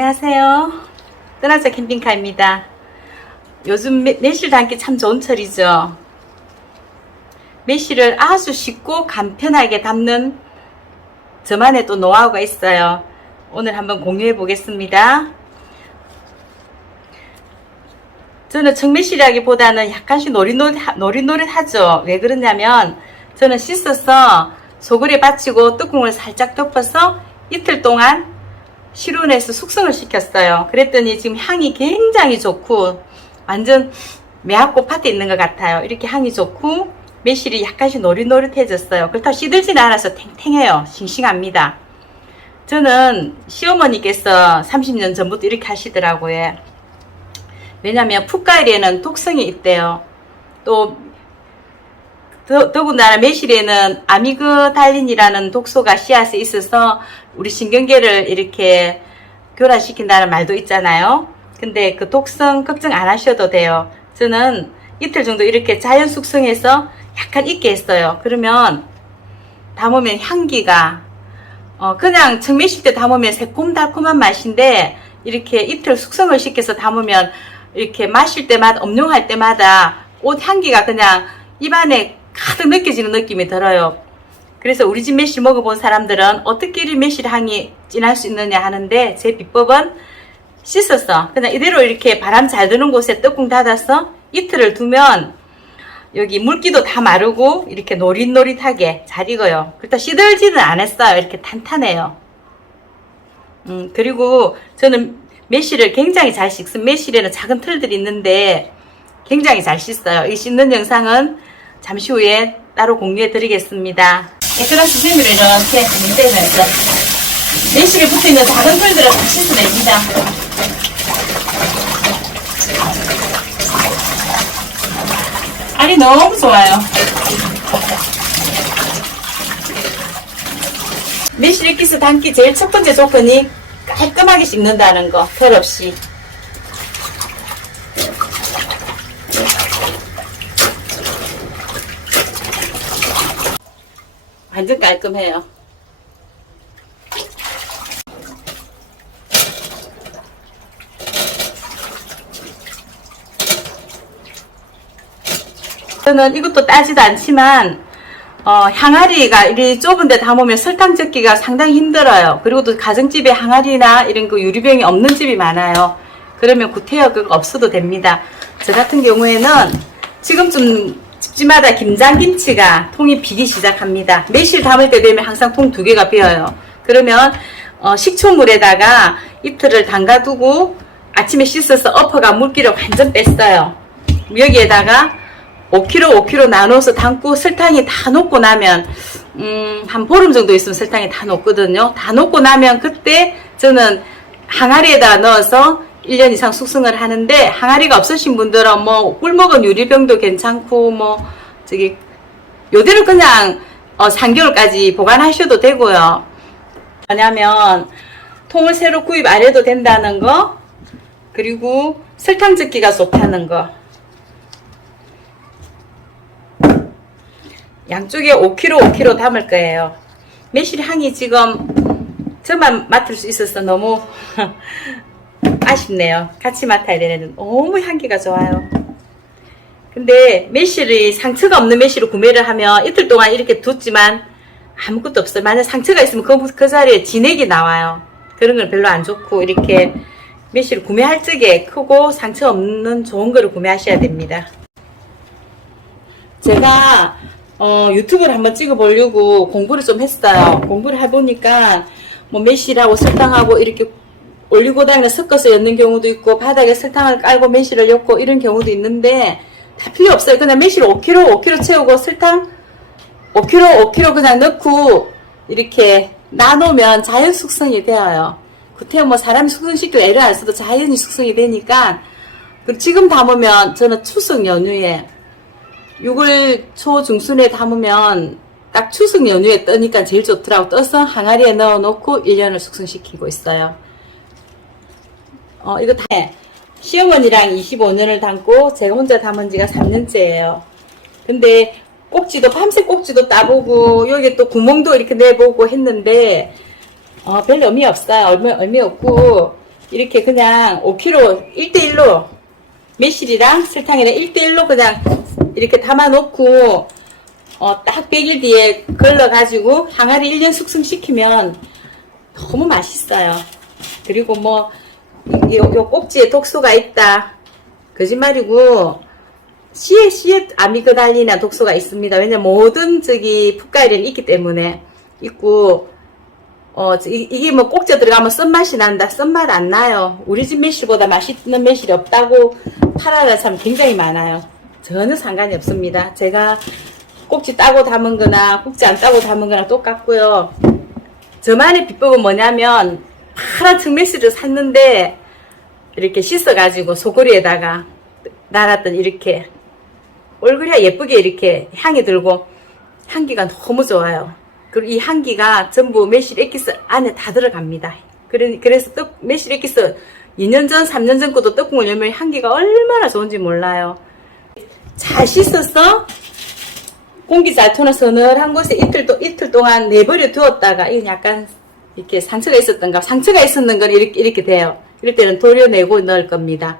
안녕하세요. 떠나자 캠핑카입니다. 요즘 매실 담기 참 좋은 철이죠. 매실을 아주 쉽고 간편하게 담는 저만의 또 노하우가 있어요. 오늘 한번 공유해 보겠습니다. 저는 청매실이라기보다는 약간씩 노릇노릇하죠. 왜 그러냐면 저는 씻어서 소금에 받치고 뚜껑을 살짝 덮어서 이틀 동안 실온에서 숙성을 시켰어요. 그랬더니 지금 향이 굉장히 좋고 완전 매화꽃 밭에 있는 것 같아요. 이렇게 향이 좋고 매실이 약간씩 노릇노릇해졌어요. 그렇다고 시들지는 않아서 탱탱해요. 싱싱합니다. 저는 시어머니께서 30년 전부터 이렇게 하시더라고요. 왜냐면 풋가을에는 독성이 있대요. 또 더군다나 매실에는 아미그달린이라는 독소가 씨앗에 있어서 우리 신경계를 이렇게 교란시킨다는 말도 있잖아요. 근데 그 독성 걱정 안 하셔도 돼요. 저는 이틀 정도 이렇게 자연 숙성해서 약간 익게 했어요. 그러면 담으면 향기가 그냥 청매실 때 담으면 새콤달콤한 맛인데 이렇게 이틀 숙성을 시켜서 담으면 이렇게 마실 때마다 음용할 때마다 꽃 향기가 그냥 입안에 가득 느껴지는 느낌이 들어요. 그래서 우리 집 매실 먹어본 사람들은 어떻게 이 매실 향이 진할 수 있느냐 하는데 제 비법은 씻어서 그냥 이대로 이렇게 바람 잘 드는 곳에 뚜껑 닫아서 이틀을 두면 여기 물기도 다 마르고 이렇게 노릿노릿하게 잘 익어요. 그렇다 시들지는 않았어요. 이렇게 탄탄해요. 그리고 저는 매실을 굉장히 잘 씻습니다. 매실에는 작은 털들이 있는데 굉장히 잘 씻어요. 이 씻는 영상은 잠시 후에 따로 공유해 드리겠습니다. 깨끗한 수세미로 이렇게 문대면서 매실에 붙어있는 작은 털들을 다 씻어냅니다. 알이 너무 좋아요. 매실 액기스 담기 제일 첫 번째 조건이 깔끔하게 씻는다는 거, 털 없이. 완전 깔끔해요. 저는 이것도 따지도 않지만 항아리가 이리 좁은데 담으면 설탕 적기가 상당히 힘들어요. 그리고 또 가정집에 항아리나 이런 그 유리병이 없는 집이 많아요. 그러면 구태여가 없어도 됩니다. 저 같은 경우에는 지금쯤 집집마다 김장김치가 통이 비기 시작합니다. 매실 담을 때 되면 항상 통 2개가 비어요. 그러면 식초물에다가 이틀을 담가두고 아침에 씻어서 엎어가 물기를 완전 뺐어요. 여기에다가 5kg 나눠서 담고 설탕이 다 녹고 나면 한 보름 정도 있으면 설탕이 다 녹거든요. 다 녹고 나면 그때 저는 항아리에다 넣어서 1년 이상 숙성을 하는데 항아리가 없으신 분들은 뭐 꿀먹은 유리병도 괜찮고 뭐 저기 요대로 그냥 3개월까지 보관하셔도 되고요. 뭐냐면 통을 새로 구입 안 해도 된다는 거, 그리고 설탕 적기가 좋다는 거. 양쪽에 5kg 담을 거예요. 매실 향이 지금 저만 맡을 수 있어서 너무 아쉽네요. 같이 맡아야 되는데 너무 향기가 좋아요. 근데 매실이 상처가 없는 매실을 구매를 하면 이틀 동안 이렇게 뒀지만 아무것도 없어요. 만약 상처가 있으면 그 자리에 진액이 나와요. 그런 건 별로 안 좋고 이렇게 매실을 구매할 적에 크고 상처 없는 좋은 거를 구매하셔야 됩니다. 제가 유튜브를 한번 찍어보려고 공부를 좀 했어요. 공부를 해보니까 뭐 매실하고 설탕하고 이렇게 올리고당을 섞어서 엮는 경우도 있고 바닥에 설탕을 깔고 매실을 엮고 이런 경우도 있는데 다 필요 없어요. 그냥 매실 5kg 채우고 설탕 5kg 그냥 넣고 이렇게 나누면 자연 숙성이 되어요. 그때 뭐 사람이 숙성시키고 애를 안 써도 자연히 숙성이 되니까. 그리고 지금 담으면 저는 추석 연휴에 6월 초 중순에 담으면 딱 추석 연휴에 떠니까 제일 좋더라고. 떠서 항아리에 넣어 놓고 1년을 숙성시키고 있어요. 이거 다 시어머니랑 25년을 담고 제가 혼자 담은 지가 3년째예요. 근데 꼭지도 밤새 꼭지도 따보고 여기 또 구멍도 이렇게 내보고 했는데 별로 의미 없어요. 의미 없고 이렇게 그냥 5kg 1대1로 매실이랑 설탕이랑 1대1로 그냥 이렇게 담아 놓고 딱 100일 뒤에 걸러가지고 항아리 1년 숙성시키면 너무 맛있어요. 그리고 뭐 요 꼭지에 독소가 있다 거짓말이고, 씨에 아미그달린이나 독소가 있습니다. 왜냐면 모든 풋가루는 있기 때문에 있고, 이게 뭐 꼭지에 들어가면 썬맛이 난다. 썬맛 안 나요. 우리 집 매실보다 맛있는 매실이 없다고 팔아는 사람 굉장히 많아요. 전혀 상관이 없습니다. 제가 꼭지 따고 담은 거나 꼭지 안 따고 담은 거나 똑같고요. 저만의 비법은 뭐냐면, 파란 청매실을 샀는데 이렇게 씻어가지고 소고리에다가 놔놨더니 이렇게 얼굴이 예쁘게 이렇게 향이 들고 향기가 너무 좋아요. 그리고 이 향기가 전부 매실 액기스 안에 다 들어갑니다. 그래서 매실 액기스 2년 전, 3년 전 것도 떡국을 열면 향기가 얼마나 좋은지 몰라요. 잘 씻어서 공기 잘 통한 서늘한 곳에 이틀 동안 내버려 두었다가, 이건 약간 이렇게 상처가 있었는 건 이렇게 돼요. 이럴 때는 도려내고 넣을 겁니다.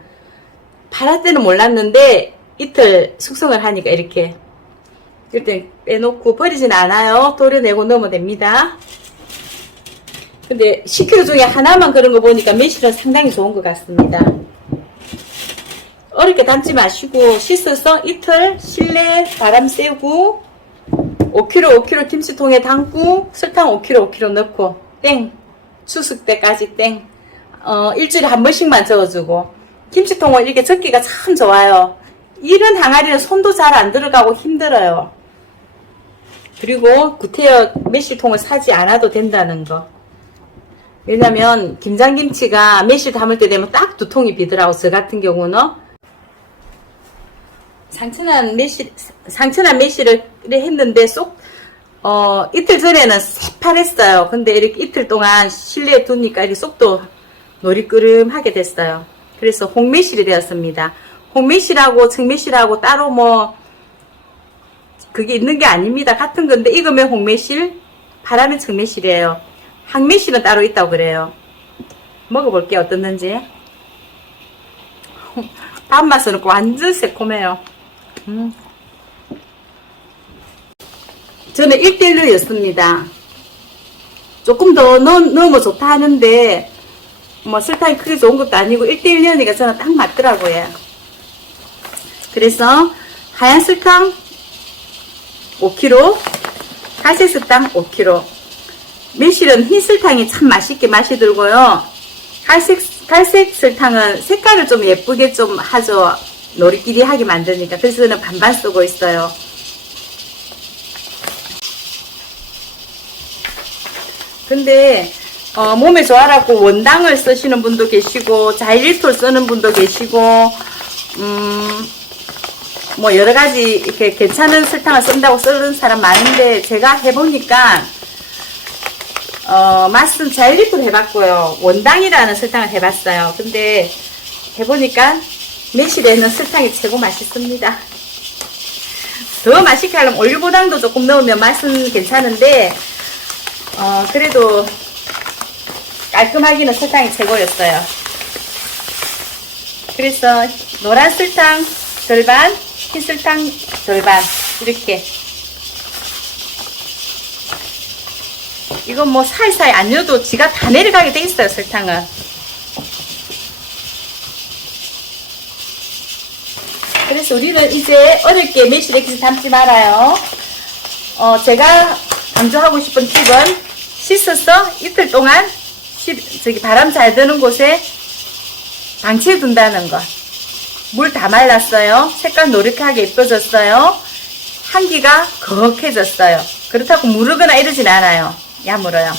팔할 때는 몰랐는데 이틀 숙성을 하니까 이럴 때 빼놓고 버리진 않아요. 도려내고 넣으면 됩니다. 근데 10kg 중에 하나만 그런 거 보니까 매실은 상당히 좋은 것 같습니다. 어렵게 담지 마시고 씻어서 이틀 실내 바람 쐬고 5kg 김치통에 담고 설탕 5kg 넣고 땡, 추석 때까지 땡. 일주일에 한 번씩만 저어주고, 김치통은 이렇게 적기가 참 좋아요. 이런 항아리는 손도 잘 안 들어가고 힘들어요. 그리고 구태여 매실통을 사지 않아도 된다는 거. 왜냐면 김장김치가 매실 담을 때 되면 딱 2통이 비더라고. 저 같은 경우는 상천한 매실을 했는데 이틀 전에는 새파랬어요. 근데 이렇게 이틀 동안 실내에 두니까 이렇게 속도 노리끄름하게 됐어요. 그래서 홍매실이 되었습니다. 홍매실하고 청매실하고 따로 그게 있는 게 아닙니다. 같은 건데 익으면 홍매실, 파라면 청매실이에요. 항매실은 따로 있다고 그래요. 먹어볼게요. 어떻는지. 밥맛은 완전 새콤해요. 저는 1대1로 였습니다. 조금 더 넣으면 좋다 하는데 설탕이 크게 좋은 것도 아니고 1대1 넣으니까 저는 딱 맞더라고요. 그래서 하얀 설탕 5kg, 갈색 설탕 5kg. 매실은 흰 설탕이 참 맛있게 맛이 들고요. 갈색 설탕은 색깔을 좀 예쁘게 좀 하죠. 노리끼리하게 만드니까. 그래서 저는 반반 쓰고 있어요. 근데 몸에 좋아라고 원당을 쓰시는 분도 계시고 자일리톨 쓰는 분도 계시고 여러가지 이렇게 괜찮은 설탕을 쓴다고 쓰는 사람 많은데, 제가 해보니까 맛은 자일리톨 해봤고요, 원당이라는 설탕을 해봤어요. 근데 해보니까 매실에는 설탕이 최고 맛있습니다. 더 맛있게 하려면 올리고당도 조금 넣으면 맛은 괜찮은데 그래도 깔끔하기는 설탕이 최고였어요. 그래서 노란 설탕 절반, 흰 설탕 절반, 이렇게. 이건 사이사이 안 넣어도 지가 다 내려가게 돼 있어요, 설탕은. 그래서 우리는 이제 어렵게 매실 액기스 담지 말아요. 제가 강조하고 싶은 팁은 씻어서 이틀 동안 바람 잘 드는 곳에 방치해 둔다는 거. 물 다 말랐어요. 색깔 노릇하게 예뻐졌어요. 향기가 거룩해졌어요. 그렇다고 무르거나 이러진 않아요. 야물어요.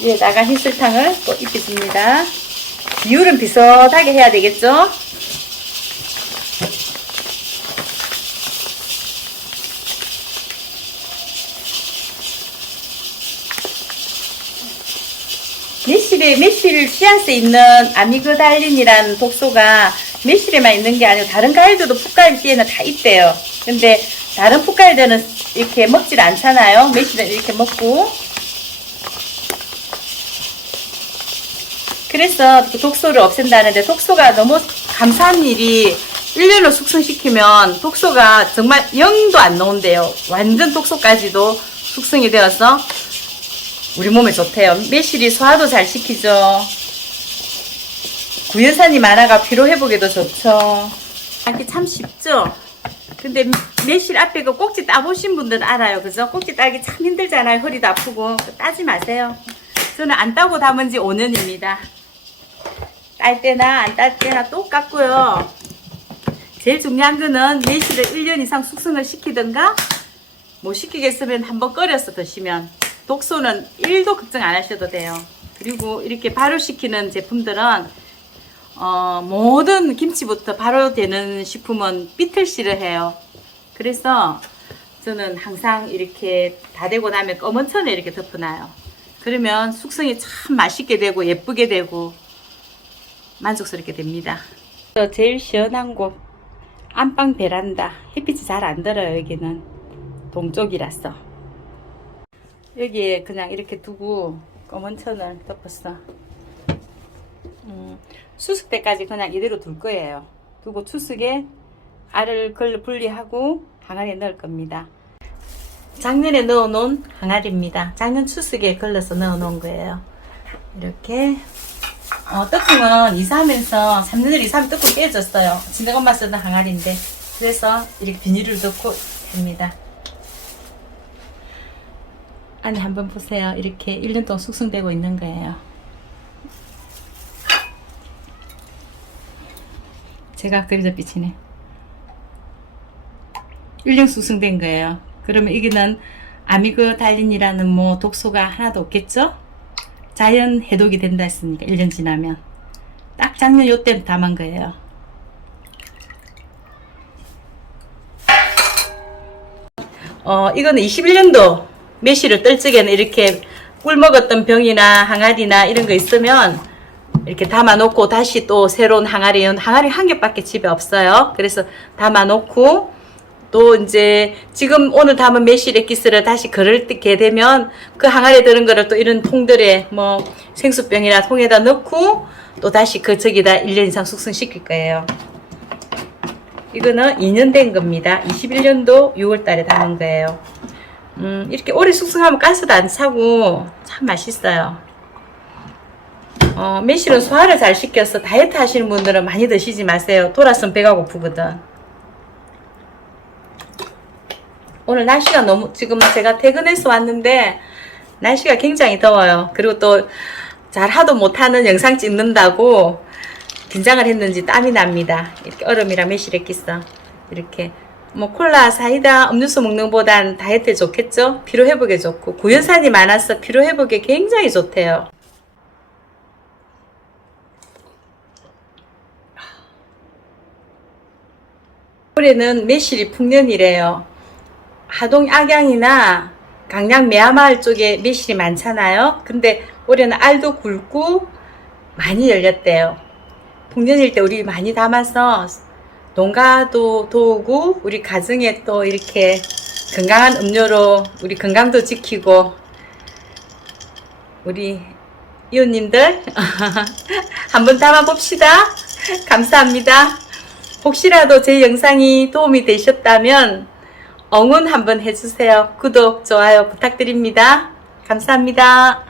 위에다가 흰 설탕을 또 입혀줍니다. 비율은 비슷하게 해야 되겠죠? 매실 씨앗에 있는 아미그달린이라는 독소가 매실에만 있는 게 아니고 다른 과일들도 풋과일씨에는 다 있대요. 근데 다른 풋과일들은 이렇게 먹질 않잖아요. 매실은 이렇게 먹고. 그래서 그 독소를 없앤다는데, 독소가 너무 감사한 일이 1년을 숙성시키면 독소가 정말 0도 안 나온대요. 완전 독소까지도 숙성이 되어서 우리 몸에 좋대요. 매실이 소화도 잘 시키죠. 구연산이 많아가 피로회복에도 좋죠. 따기 참 쉽죠? 근데 매실 앞에 그 꼭지 따보신 분들은 알아요. 그죠? 꼭지 따기 참 힘들잖아요. 허리도 아프고. 따지 마세요. 저는 안 따고 담은 지 5년입니다. 딸 때나 안 딸 때나 똑같고요. 제일 중요한 거는 매실을 1년 이상 숙성을 시키든가 못 시키겠으면 한번 끓여서 드시면 독소는 1도 걱정 안 하셔도 돼요. 그리고 이렇게 발효시키는 제품들은 모든 김치부터 발효되는 식품은 빛을 싫어해요. 그래서 저는 항상 이렇게 다 되고 나면 검은 천에 이렇게 덮어놔요. 그러면 숙성이 참 맛있게 되고 예쁘게 되고 만족스럽게 됩니다. 제일 시원한 곳 안방 베란다. 햇빛이 잘 안 들어요. 여기는 동쪽이라서. 여기에 그냥 이렇게 두고 검은 천을 덮었어. 추석 때까지 그냥 이대로 둘 거예요. 두고 추석에 알을 분리하고 항아리에 넣을 겁니다. 작년에 넣어놓은 항아리입니다. 작년 추석에 걸러서 넣어놓은 거예요. 이렇게 떡국은 이사하면서 3년을 이사하면 떡국 깨졌어요. 친정엄마 쓰던 항아리인데 그래서 이렇게 비닐을 넣고 됩니다. 안에 한번 보세요. 이렇게 1년 동안 숙성되고 있는 거예요. 제가 그래서 비치네. 1년 숙성된 거예요. 그러면 이게는 아미그달린이라는 뭐 독소가 하나도 없겠죠? 자연 해독이 된다 했으니까 1년 지나면 딱 작년 요때 담은 거예요. 이거는 21년도 매실을 떨 적에는 이렇게 꿀 먹었던 병이나 항아리나 이런 거 있으면 이렇게 담아 놓고 다시 또 새로운 항아리 한 개밖에 집에 없어요. 그래서 담아 놓고 또 이제 지금 오늘 담은 매실 액기스를 다시 걸을 때 되면 그 항아리에 들은 거를 또 이런 통들에 뭐 생수병이나 통에다 넣고 또 다시 그 저기다 1년 이상 숙성시킬 거예요. 이거는 2년 된 겁니다. 21년도 6월 달에 담은 거예요. 이렇게 오래 숙성하면 가스도 안 차고 참 맛있어요. 매실은 소화를 잘 시켜서 다이어트 하시는 분들은 많이 드시지 마세요. 돌았으면 배가 고프거든. 오늘 날씨가 너무, 지금 제가 퇴근해서 왔는데 날씨가 굉장히 더워요. 그리고 또 잘 하도 못하는 영상 찍는다고 긴장을 했는지 땀이 납니다. 이렇게 얼음이랑 매실에 끼서 이렇게 뭐 콜라, 사이다, 음료수 먹는 보단 다이어트에 좋겠죠? 피로회복에 좋고 구연산이 많아서 피로회복에 굉장히 좋대요. 올해는 매실이 풍년이래요. 하동 악양이나 강양 매화마을 쪽에 매실이 많잖아요. 근데 올해는 알도 굵고 많이 열렸대요. 풍년일 때 우리 많이 담아서 농가도 도우고 우리 가정에 또 이렇게 건강한 음료로 우리 건강도 지키고 우리 이웃님들 한번 담아봅시다. 감사합니다. 혹시라도 제 영상이 도움이 되셨다면 응원 한번 해주세요. 구독, 좋아요 부탁드립니다. 감사합니다.